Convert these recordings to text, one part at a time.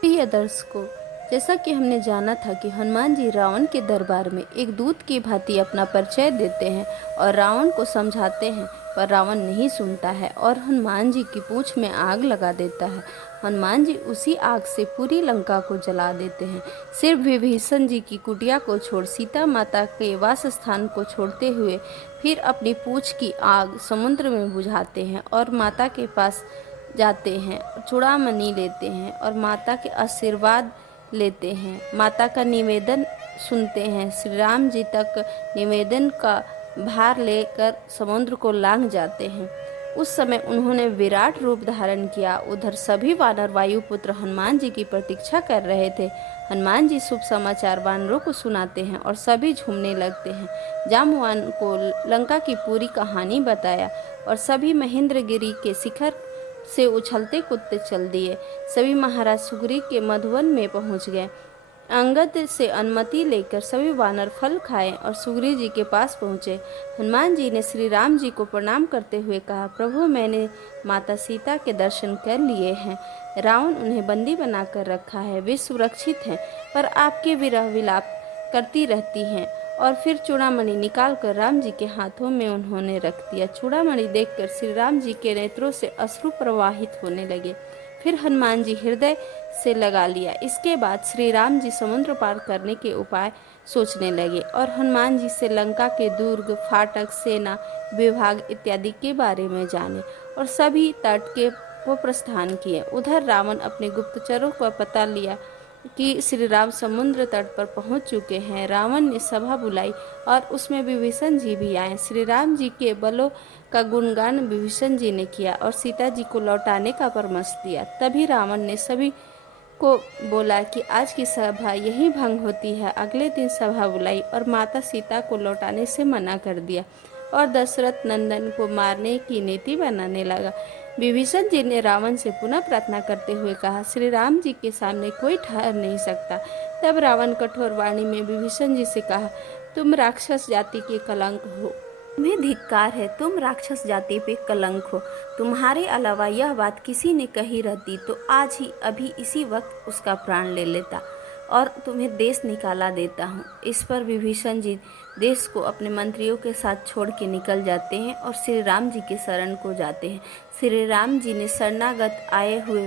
प्रिय दर्शकों, जैसा कि हमने जाना था कि हनुमान जी रावण के दरबार में एक दूत की भांति अपना परिचय देते हैं और रावण को समझाते हैं, पर रावण नहीं सुनता है और हनुमान जी की पूंछ में आग लगा देता है। हनुमान जी उसी आग से पूरी लंका को जला देते हैं। सिर्फ विभीषण जी की कुटिया को छोड़ सीता माता के वास स्थान को छोड़ते हुए फिर अपनी पूंछ की आग समुद्र में बुझाते हैं और माता के पास जाते हैं, चूड़ामणि लेते हैं और माता के आशीर्वाद लेते हैं। माता का निवेदन सुनते हैं। श्री राम जी तक निवेदन का भार लेकर समुद्र को लांघ जाते हैं। उस समय उन्होंने विराट रूप धारण किया। उधर सभी वानर वायुपुत्र हनुमान जी की प्रतीक्षा कर रहे थे। हनुमान जी शुभ समाचार वानरों को सुनाते हैं और सभी झूमने लगते हैं। जाम्बवान को लंका की पूरी कहानी बताया और सभी महेंद्रगिरी के शिखर से उछलते कूदते चल दिए। सभी महाराज सुग्रीव के मधुवन में पहुंच गए। अंगद से अनुमति लेकर सभी वानर फल खाए और सुग्रीव जी के पास पहुँचे। हनुमान जी ने श्री राम जी को प्रणाम करते हुए कहा, प्रभु, मैंने माता सीता के दर्शन कर लिए हैं। रावण उन्हें बंदी बनाकर रखा है। वे सुरक्षित हैं, पर आपके विरह विलाप करती रहती हैं। और फिर चूड़ामणि निकालकर राम जी के हाथों में उन्होंने रख दिया। चूड़ामणि देखकर श्री राम जी के नेत्रों से अश्रु प्रवाहित होने लगे। फिर हनुमान जी हृदय से लगा लिया। इसके बाद श्री राम जी समुद्र पार करने के उपाय सोचने लगे और हनुमान जी से लंका के दुर्ग, फाटक, सेना विभाग इत्यादि के बारे में जाने और सभी तट के वो प्रस्थान किए। उधर रावण अपने गुप्तचरों का पता लिया कि श्री राम समुद्र तट पर पहुंच चुके हैं। रावण ने सभा बुलाई और उसमें विभीषण जी भी आए। श्री राम जी के बलों का गुणगान विभीषण जी ने किया और सीता जी को लौटाने का परामर्श दिया। तभी रावण ने सभी को बोला कि आज की सभा यही भंग होती है। अगले दिन सभा बुलाई और माता सीता को लौटाने से मना कर दिया और दशरथ नंदन को मारने की नीति बनाने लगा। विभीषण जी ने रावण से पुनः प्रार्थना करते हुए कहा, श्री राम जी के सामने कोई ठहर नहीं सकता। तब रावण कठोर वाणी में विभीषण जी से कहा, तुम राक्षस जाति के कलंक हो, तुम्हें धिक्कार है, तुम राक्षस जाति पे कलंक हो। तुम्हारे अलावा यह बात किसी ने कही रहती तो आज ही अभी इसी वक्त उसका प्राण ले लेता और तुम्हें देश निकाला देता हूँ। इस पर विभीषण जी देश को अपने मंत्रियों के साथ छोड़ के निकल जाते हैं और श्री राम जी के शरण को जाते हैं। श्री राम जी ने शरणागत आए हुए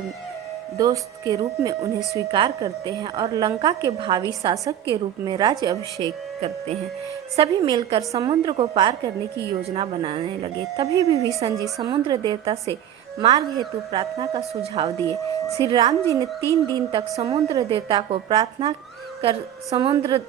दोस्त के रूप में उन्हें स्वीकार करते हैं और लंका के भावी शासक के रूप में राज्य अभिषेक करते हैं। सभी मिलकर समुद्र को पार करने की योजना बनाने लगे। तभी विभीषण जी समुद्र देवता से मार्ग हेतु प्रार्थना का सुझाव दिए। श्री राम जी ने 3 दिन तक समुद्र देवता को प्रार्थना कर समुद्र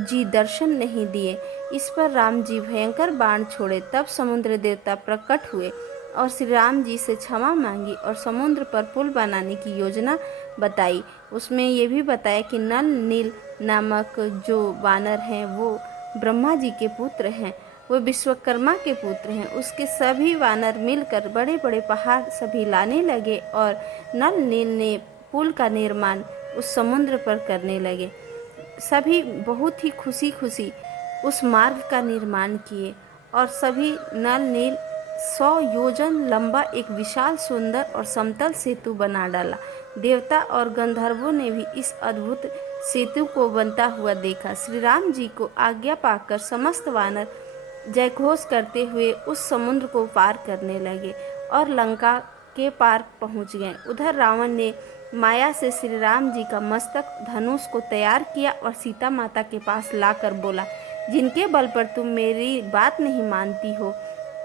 जी दर्शन नहीं दिए। इस पर राम जी भयंकर बाण छोड़े। तब समुद्र देवता प्रकट हुए और श्री राम जी से क्षमा मांगी और समुद्र पर पुल बनाने की योजना बताई। उसमें ये भी बताया कि नल नील नामक जो वानर हैं वो ब्रह्मा जी के पुत्र हैं, वो विश्वकर्मा के पुत्र हैं। उसके सभी वानर मिलकर बड़े बड़े पहाड़ सभी लाने लगे और नल नील ने पुल का निर्माण उस समुद्र पर करने लगे। सभी बहुत ही खुशी खुशी उस मार्ग का निर्माण किए और सभी नल नील 100 योजन लंबा एक विशाल, सुंदर और समतल सेतु बना डाला। देवता और गंधर्वों ने भी इस अद्भुत सेतु को बनता हुआ देखा। श्री राम जी को आज्ञा पाकर समस्त वानर जयघोष करते हुए उस समुद्र को पार करने लगे और लंका के पार पहुंच गए। उधर रावण ने माया से श्री राम जी का मस्तक धनुष को तैयार किया और सीता माता के पास लाकर बोला, जिनके बल पर तुम मेरी बात नहीं मानती हो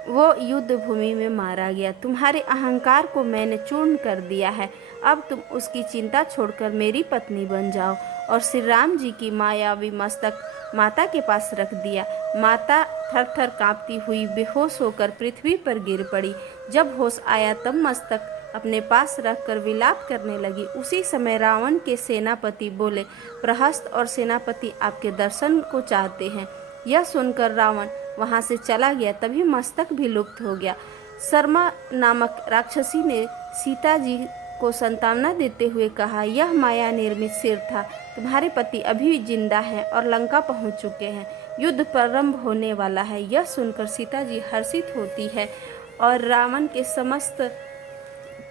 वो युद्ध भूमि में मारा गया। तुम्हारे अहंकार को मैंने चूर्ण कर दिया है। अब तुम उसकी चिंता छोड़कर मेरी पत्नी बन जाओ। और श्री राम जी की मायावी मस्तक माता के पास रख दिया। माता थर थर कांपती हुई बेहोश होकर पृथ्वी पर गिर पड़ी। जब होश आया तब मस्तक अपने पास रखकर विलाप करने लगी। उसी समय रावण के सेनापति बोले, प्रहस्त और सेनापति आपके दर्शन को चाहते हैं। यह सुनकर रावण वहां से चला गया। तभी मस्तक भी लुप्त हो गया। शर्मा नामक राक्षसी ने सीता जी को सांत्वना देते हुए कहा, यह माया निर्मित सिर था। तुम्हारे पति अभी जिंदा हैं और लंका पहुंच चुके हैं। युद्ध प्रारंभ होने वाला है। यह सुनकर सीता जी हर्षित होती है और रावण के समस्त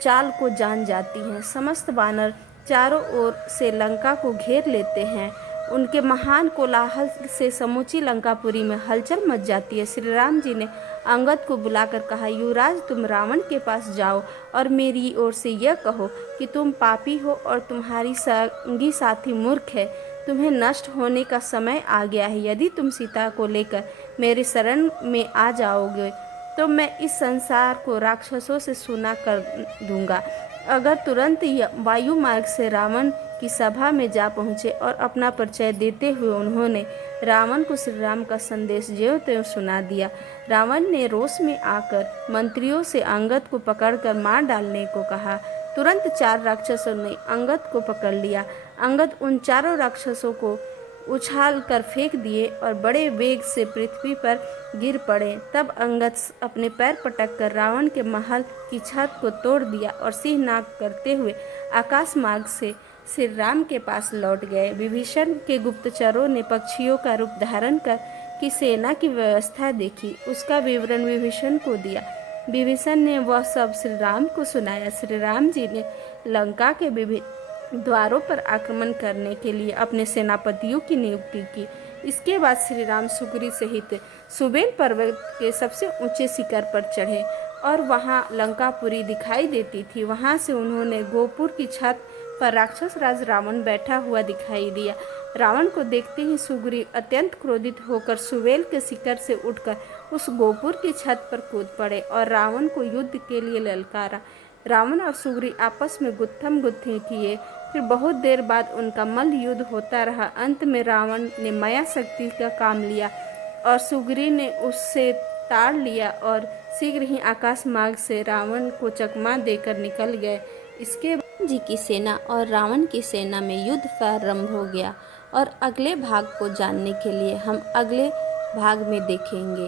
चाल को जान जाती हैं। समस्त वानर चारों ओर से लंका को घेर लेते हैं। उनके महान कोलाहल से समूची लंकापुरी में हलचल मच जाती है। श्री राम जी ने अंगद को बुलाकर कहा, युवराज तुम रावण के पास जाओ और मेरी ओर से यह कहो कि तुम पापी हो और तुम्हारी संगी साथी मूर्ख है। तुम्हें नष्ट होने का समय आ गया है। यदि तुम सीता को लेकर मेरे शरण में आ जाओगे तो मैं इस संसार को राक्षसों से सूना कर दूंगा। अगर तुरंत वायु मार्ग से रावण की सभा में जा पहुँचे और अपना परिचय देते हुए उन्होंने रावण को श्री राम का संदेश ज्यों त्यों सुना दिया। रावण ने रोष में आकर मंत्रियों से अंगद को पकड़कर मार डालने को कहा। तुरंत 4 राक्षसों ने अंगद को पकड़ लिया। अंगद उन चारों राक्षसों को उछाल कर फेंक दिए और बड़े वेग से पृथ्वी पर गिर पड़े। तब अंगद अपने पैर पटक कर रावण के महल की छत को तोड़ दिया और सिंहनाद करते हुए आकाश मार्ग से श्री राम के पास लौट गए। विभीषण के गुप्तचरों ने पक्षियों का रूप धारण कर की सेना की व्यवस्था देखी, उसका विवरण विभीषण को दिया। विभीषण ने वह सब श्री राम को सुनाया। श्री राम जी ने लंका के विभिन्न द्वारों पर आक्रमण करने के लिए अपने सेनापतियों की नियुक्ति की। इसके बाद श्री राम सुग्रीव सहित सुबेल पर्वत के सबसे ऊंचे शिखर पर चढ़े और वहां लंकापुरी दिखाई देती थी। वहां से उन्होंने गोपुर की छत पर राक्षस राज रावण बैठा हुआ दिखाई दिया। रावण को देखते ही सुग्रीव अत्यंत क्रोधित होकर सुबेल के शिखर से उठकर उस गोपुर की छत पर कूद पड़े और रावण को युद्ध के लिए ललकारा। रावण और सुग्रीव आपस में गुत्थम गुत्थी किए। फिर बहुत देर बाद उनका मल्ल युद्ध होता रहा। अंत में रावण ने माया शक्ति का काम लिया और सुग्रीव ने उससे ताड़ लिया और शीघ्र ही आकाश मार्ग से रावण को चकमा देकर निकल गए। इसके बाद जी की सेना और रावण की सेना में युद्ध प्रारंभ हो गया और अगले भाग को जानने के लिए हम अगले भाग में देखेंगे।